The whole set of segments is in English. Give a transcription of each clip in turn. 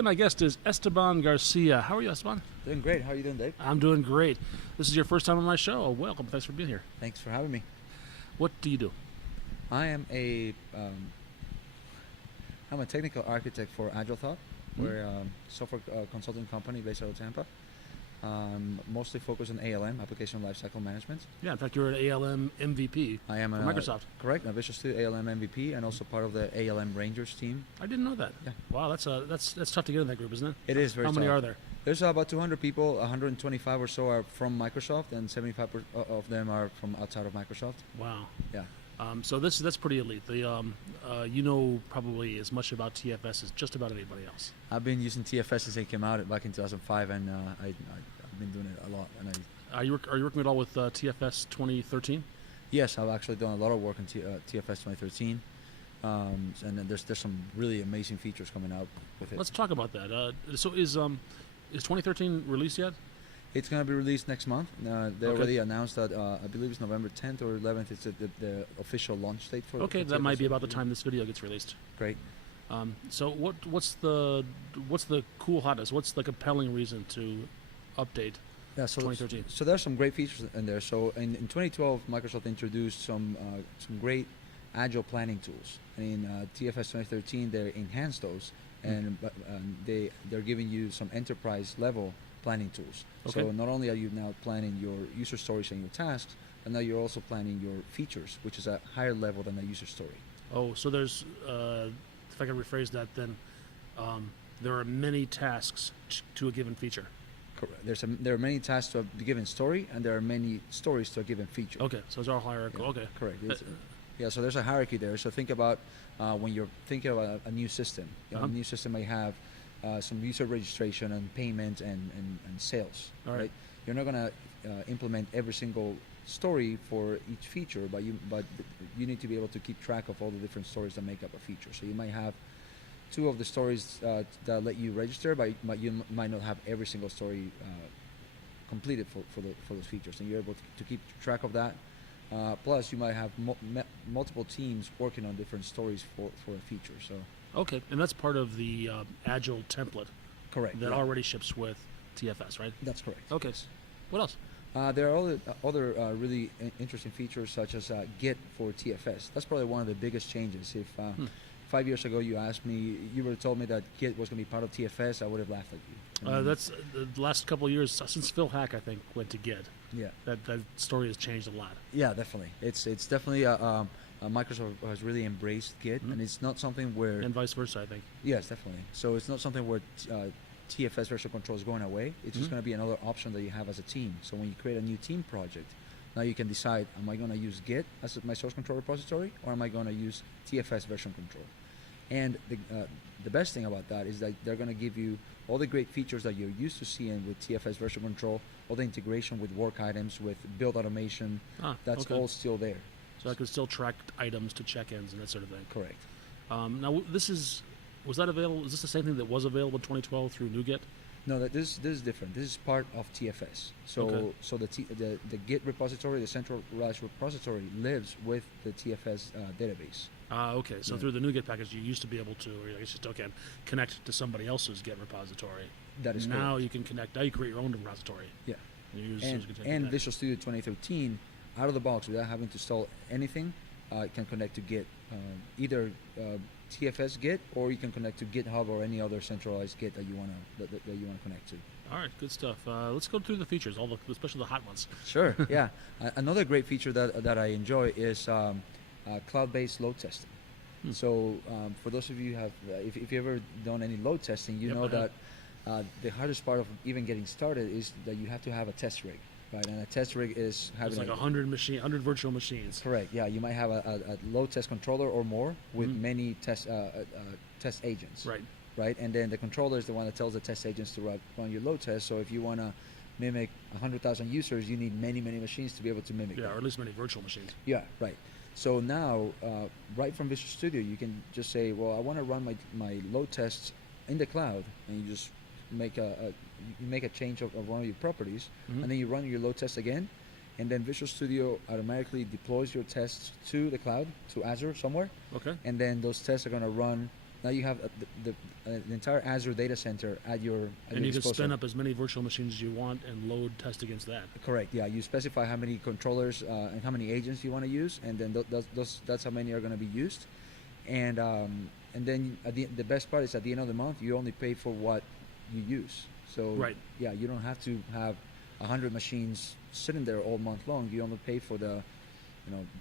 Today my guest is Esteban Garcia. How are you, Esteban? Doing great. How are you doing, Dave? I'm doing great. This is your first time on my show. Welcome. Thanks for being here. Thanks for having me. What do you do? I am I'm a technical architect for Agile. We're a software consulting company based out of Tampa. Mostly focused on ALM, Application Lifecycle Management. Yeah, in fact, you're an ALM MVP I am for Microsoft. Correct, a Visual Studio ALM MVP, and also part of the ALM Rangers team. I didn't know that. Yeah. Wow, that's tough to get in that group, isn't it? It is very How tough. many are there? There's about 200 people. 125 or so are from Microsoft, and 75 of them are from outside of Microsoft. Wow. Yeah. So that's pretty elite. You know probably as much about TFS as just about anybody else. I've been using TFS since it came out back in 2005, and I've been doing it a lot. And Are you working at all with TFS 2013? Yes, I've actually done a lot of work on TFS 2013, and then there's some really amazing features coming out with it. Let's talk about that. So is 2013 released yet? It's going to be released next month. They Okay. already announced that I believe it's November 10th or 11th. It's the official launch date for. Okay, for that might TFS. be about the time this video gets released. Great. So what's the cool hotness? What's the compelling reason to update? Yeah, so 2013. So there's some great features in there. So in 2012, Microsoft introduced some great Agile planning tools. And in TFS 2013, they enhanced those, and they're giving you some enterprise level planning tools. Okay. So not only are you now planning your user stories and your tasks, but now you're also planning your features, which is a higher level than a user story. Oh, so there's if I can rephrase that, then there are many tasks to a given feature. Correct. There are many tasks to a given story, and there are many stories to a given feature. Okay, so it's all hierarchical. Yeah, Okay, correct. Yeah, so there's a hierarchy there. So think about when you're thinking about a new system. A new system may have some user registration and payment and sales. All right. You're not going to implement every single story for each feature, but you need to be able to keep track of all the different stories that make up a feature. So you might have two of the stories that let you register, but you might not have every single story completed for those features, and you're able to keep track of that. Plus, you might have multiple teams working on different stories for a feature. So okay, and that's part of the Agile template. Correct. That already ships with TFS, right? That's correct. Okay. What else? There are other really interesting features such as Git for TFS. That's probably one of the biggest changes. If 5 years ago you asked me, you would have told me that Git was going to be part of TFS, I would have laughed at you. That's the last couple of years since Phil Hack, I think, went to Git. Yeah. That story has changed a lot. Yeah, definitely. It's definitely Microsoft has really embraced Git, and it's not something where. And vice versa, I think. Yes, definitely. So it's not something where TFS version control is going away. It's just going to be another option that you have as a team. So when you create a new team project, now you can decide: am I going to use Git as my source control repository, or am I going to use TFS version control? And the best thing about that is that they're going to give you all the great features that you're used to seeing with TFS version control, all the integration with work items, with build automation. That's all still there. So I can still track items to check-ins and that sort of thing. Correct. Now, was that available? Is this the same thing that was available in 2012 through NuGet? No, this is different. This is part of TFS. So the Git repository, the centralized repository, lives with the TFS database. Okay. So through the NuGet package, you used to be able to, or I guess you still can, connect to somebody else's Git repository. That is now correct. you can connect. Now you create your own repository. Yeah. And Visual Studio 2013, out of the box, without having to install anything, can connect to Git, either TFS Git, or you can connect to GitHub or any other centralized Git that you want to connect to. All right, good stuff. Let's go through the features, especially the hot ones. Sure. Yeah. Another great feature that I enjoy is cloud-based load testing. So for those of you if you've ever done any load testing, you know that the hardest part of even getting started is that you have to have a test rig. Right, and a test rig is having like 100 virtual machines. Correct. Yeah, you might have a load test controller or more with many test agents. Right. Right, and then the controller is the one that tells the test agents to run your load test. So if you want to mimic 100,000 users, you need many machines to be able to mimic. Yeah, them. or at least many virtual machines. Yeah. Right. So now, right from Visual Studio, you can just say, well, I want to run my load tests in the cloud, and you just make a change of one of your properties, and then you run your load test again, and then Visual Studio automatically deploys your tests to the cloud, to Azure somewhere. Okay. And then those tests are going to run Now you have the entire Azure data center at your And you can disposal. spin up as many virtual machines as you want and load test against that. Correct. Yeah, you specify how many controllers and how many agents you want to use, and then that's how many are going to be used. And then the best part is at the end of the month, you only pay for what you use. So Right. yeah, you don't have to have 100 machines sitting there all month long. You only pay for the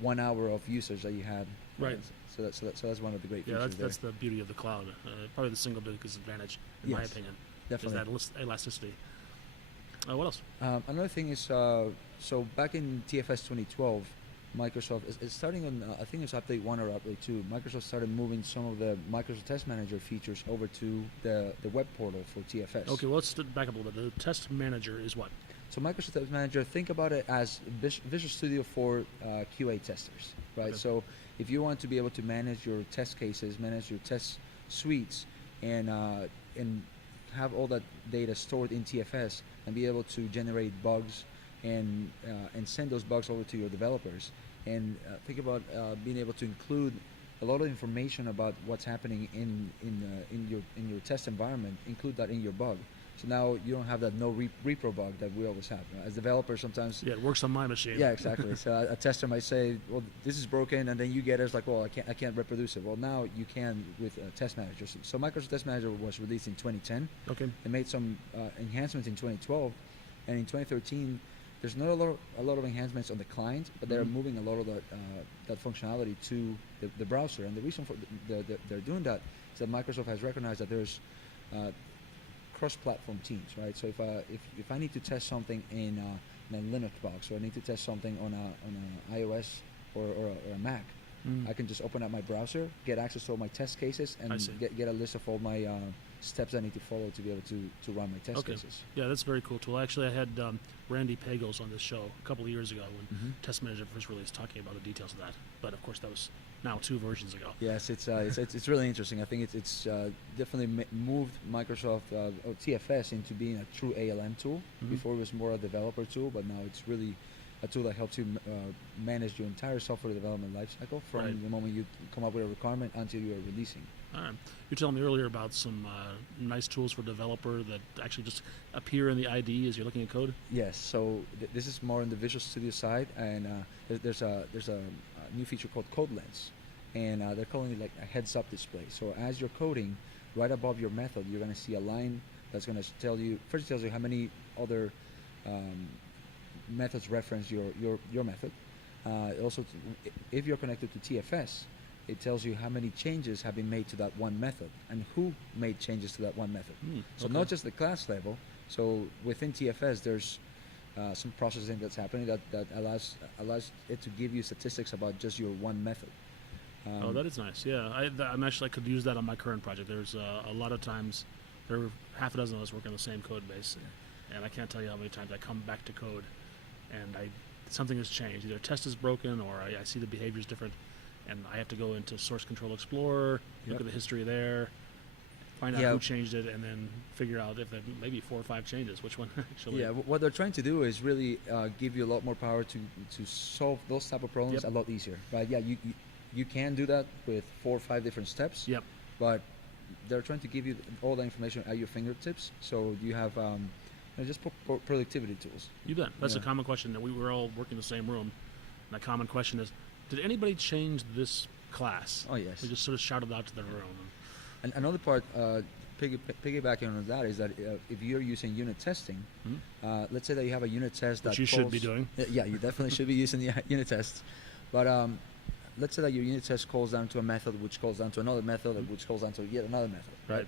1 hour of usage that you had. Right. So that's one of the great Yeah, features that's the beauty of the cloud. Probably the single biggest advantage, in my Yes, opinion, definitely. is that elasticity. What else? Another thing is, so back in TFS 2012, Microsoft is starting on, I think it's update 1 or update 2. Microsoft started moving some of the Microsoft Test Manager features over to the web portal for TFS. Okay, well, let's back up a little bit. The test manager is what? So Microsoft Test Manager, think about it as Visual Studio for QA testers, right? Okay. So if you want to be able to manage your test cases, manage your test suites, and have all that data stored in TFS and be able to generate bugs and send those bugs over to your developers, and think about being able to include a lot of information about what's happening in your test environment, include that in your bug. So now you don't have that no repro bug that we always have. As developers, sometimes Yeah, it works on my machine. yeah, exactly. So a tester might say, "Well, this is broken," and then you get it, it's like, "Well, I can't reproduce it." Well, now you can with Test Manager. So Microsoft Test Manager was released in 2010. Okay. They made some enhancements in 2012, and in 2013, there's not a lot of enhancements on the client, but they're moving a lot of that functionality to the browser. And the reason for they're doing that is that Microsoft has recognized that there's cross-platform teams, right? So if I need to test something in a Linux box, or I need to test something on a iOS or a Mac, I can just open up my browser, get access to all my test cases, and get a list of all my steps I need to follow to be able to run my test cases. Yeah, that's a very cool tool. Actually, I had Randy Pagels on this show a couple of years ago when Test Manager first released, talking about the details of that. But of course, that was now 2 versions ago. Yes, it's really interesting. I think it's definitely moved Microsoft or TFS into being a true ALM tool. Before it was more a developer tool, but now it's really a tool that helps you manage your entire software development lifecycle from the moment you come up with a requirement until you are releasing. All right. You were telling me earlier about some nice tools for developer that actually just appear in the IDE as you're looking at code. Yes. So this is more on the Visual Studio side, and there's a new feature called Code Lens, and they're calling it like a heads-up display. So as you're coding, right above your method, you're going to see a line that's going to tell you, first it tells you how many other methods reference your method. Also, if you're connected to TFS, it tells you how many changes have been made to that one method and who made changes to that one method. So not just the class level. So within TFS, there's some processing that's happening that allows it to give you statistics about just your one method. Oh, that is nice. Yeah, I could use that on my current project. There's a lot of times, there are half a dozen of us working on the same code base, and I can't tell you how many times I come back to code and something has changed. Either a test is broken or I see the behavior is different, and I have to go into Source Control Explorer, look at the history there, find out who changed it, and then figure out if there maybe 4 or 5 changes, which one actually. Yeah, what they're trying to do is really give you a lot more power to solve those type of problems a lot easier, right? Yeah, you can do that with 4 or 5 different steps. Yep. But they're trying to give you all the information at your fingertips, so you have just productivity tools. You bet. That's a common question that we were all working in the same room. And the common question is, did anybody change this class? Oh, yes. We just sort of shouted out to the room. And another part, piggybacking on that, is that if you're using unit testing, let's say that you have a unit test that Which you should be doing. Yeah, you definitely should be using the unit tests. But let's say that your unit test calls down to a method, which calls down to another method, which calls down to yet another method. Right.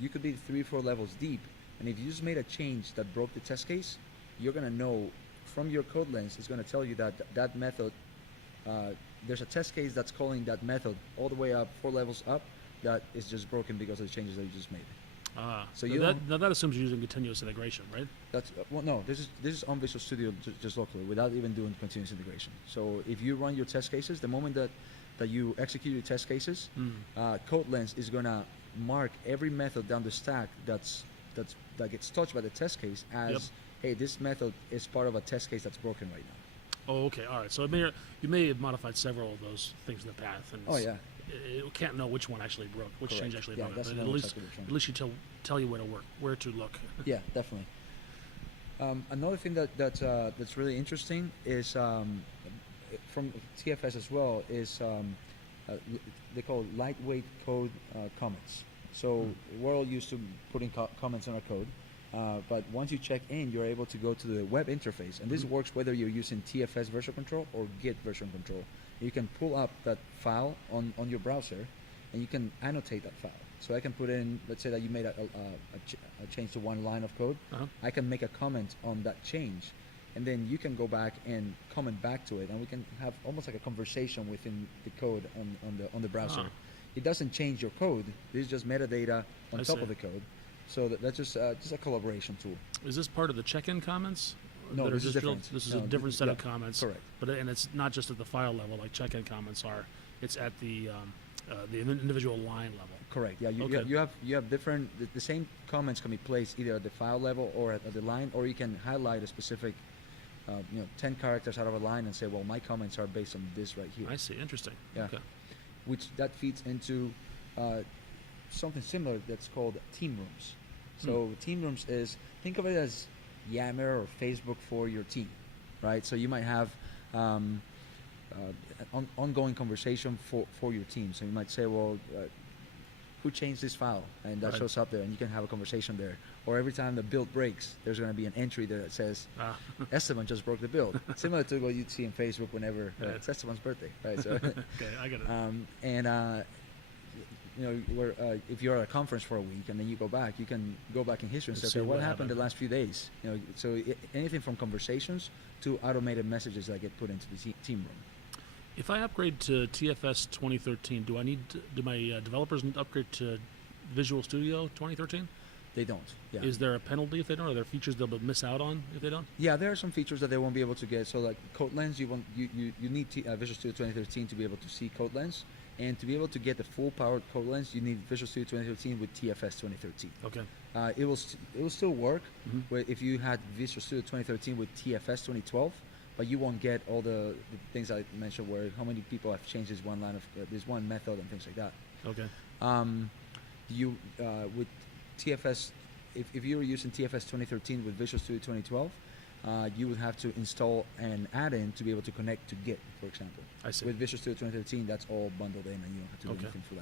You could be 3 or 4 levels deep, and if you just made a change that broke the test case, you're going to know from your code lens, it's going to tell you that that method, there's a test case that's calling that method all the way up 4 levels up that is just broken because of the changes that you just made. So that assumes you're using continuous integration, right? That's no. This is on Visual Studio just locally without even doing continuous integration. So if you run your test cases, the moment that you execute your test cases, Code Lens is gonna mark every method down the stack that gets touched by the test case as, hey, this method is part of a test case that's broken right now. Oh, okay, all right. So you may have modified several of those things in the path. And it can't know which one actually broke, which Correct. change actually Yeah, broke. that's But not at least exactly which one. at least you tell you where to look. Yeah, definitely. Another thing that's really interesting is from TFS as well is they call it lightweight code comments. So we're all used to putting comments on our code, but once you check in, you're able to go to the web interface, and this works whether you're using TFS version control or Git version control. You can pull up that file on your browser, and you can annotate that file. So I can put in, let's say that you made a change to one line of code. I can make a comment on that change, and then you can go back and comment back to it, and we can have almost like a conversation within the code on the browser. It doesn't change your code. This is just metadata on top of the code. So that's just a collaboration tool. Is this part of the check-in comments? No, this is different. This is a different set of comments. Correct. And it's not just at the file level like check-in comments are. It's at the individual line level. Correct. Yeah. You have different. The same comments can be placed either at the file level or at the line, or you can highlight a specific, 10 characters out of a line and say, well, my comments are based on this right here. I see. Interesting. Yeah. Okay. Which that feeds into something similar that's called team rooms. So team rooms is, think of it as Yammer or Facebook for your team, right? So you might have an ongoing conversation for your team. So you might say, well, who changed this file? And that shows up there, and you can have a conversation there. Or every time the build breaks, there's going to be an entry there that says, Esteban just broke the build. Similar to what you'd see on Facebook whenever it's Esteban's birthday, right? So, okay, I get it. if you're at a conference for a week and then you go back, you can go back in history and say, okay, what happened the last few days? So anything from conversations to automated messages that get put into the team room. If I upgrade to TFS 2013, do my developers need to upgrade to Visual Studio 2013? They don't. Yeah. Is there a penalty if they don't? Are there features they'll miss out on if they don't? Yeah, there are some features that they won't be able to get. So like CodeLens, you need Visual Studio 2013 to be able to see CodeLens, and to be able to get the full powered CodeLens, you need Visual Studio 2013 with TFS 2013. Okay. It will still work if you had Visual Studio 2013 with TFS 2012. But you won't get all the things I mentioned, where how many people have changed this one line of this one method and things like that. Okay. With TFS, if you were using TFS 2013 with Visual Studio 2012, you would have to install an add-in to be able to connect to Git, for example. I see. With Visual Studio 2013, that's all bundled in, and you don't have to do anything for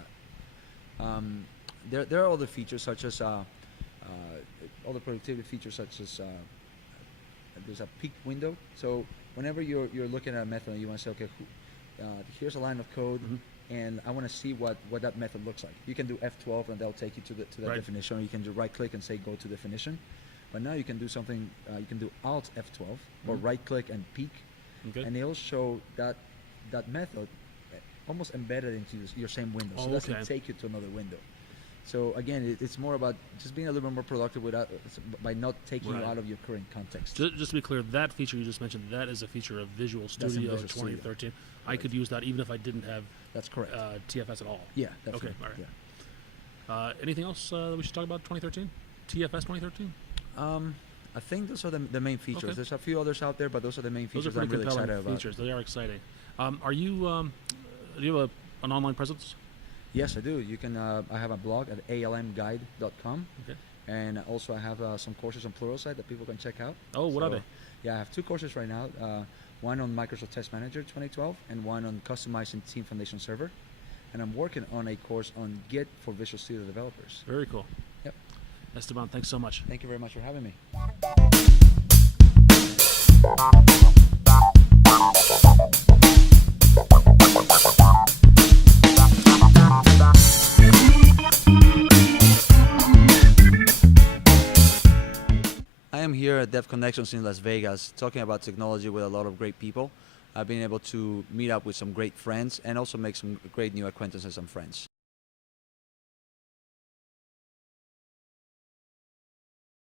that. There are other features such as other productivity features such as there's a peek window. So whenever you're looking at a method and you want to say, okay, here's a line of code, and I want to see what that method looks like. You can do F12 and that'll take you to that definition. Or you can do right click and say go to definition. But now you can do something. You can do Alt F12 or right click and peek, and it'll show that method almost embedded into your same window. So it doesn't take you to another window. So again, it's more about just being a little bit more productive by not taking you out of your current context. Just to be clear, that feature you just mentioned, that is a feature of Visual Studio 2013. I could use that even if I didn't have that's correct TFS at all. Yeah, definitely. Okay, all right. Yeah. Anything else that we should talk about 2013? TFS 2013 I think those are the main features. Okay. There's a few others out there, but those are the main features those are pretty I'm really excited about. features. They are exciting. Do you have an online presence? Yes, I do. You can. I have a blog at almguide.com. Okay. And also I have some courses on Pluralsight that people can check out. Oh, what are they? Yeah, I have 2 courses right now. One on Microsoft Test Manager 2012 and one on customizing Team Foundation Server. And I'm working on a course on Git for Visual Studio developers. Very cool. Yep. Esteban, thanks so much. Thank you very much for having me. I am here at Dev Connections in Las Vegas talking about technology with a lot of great people. I've been able to meet up with some great friends and also make some great new acquaintances and friends.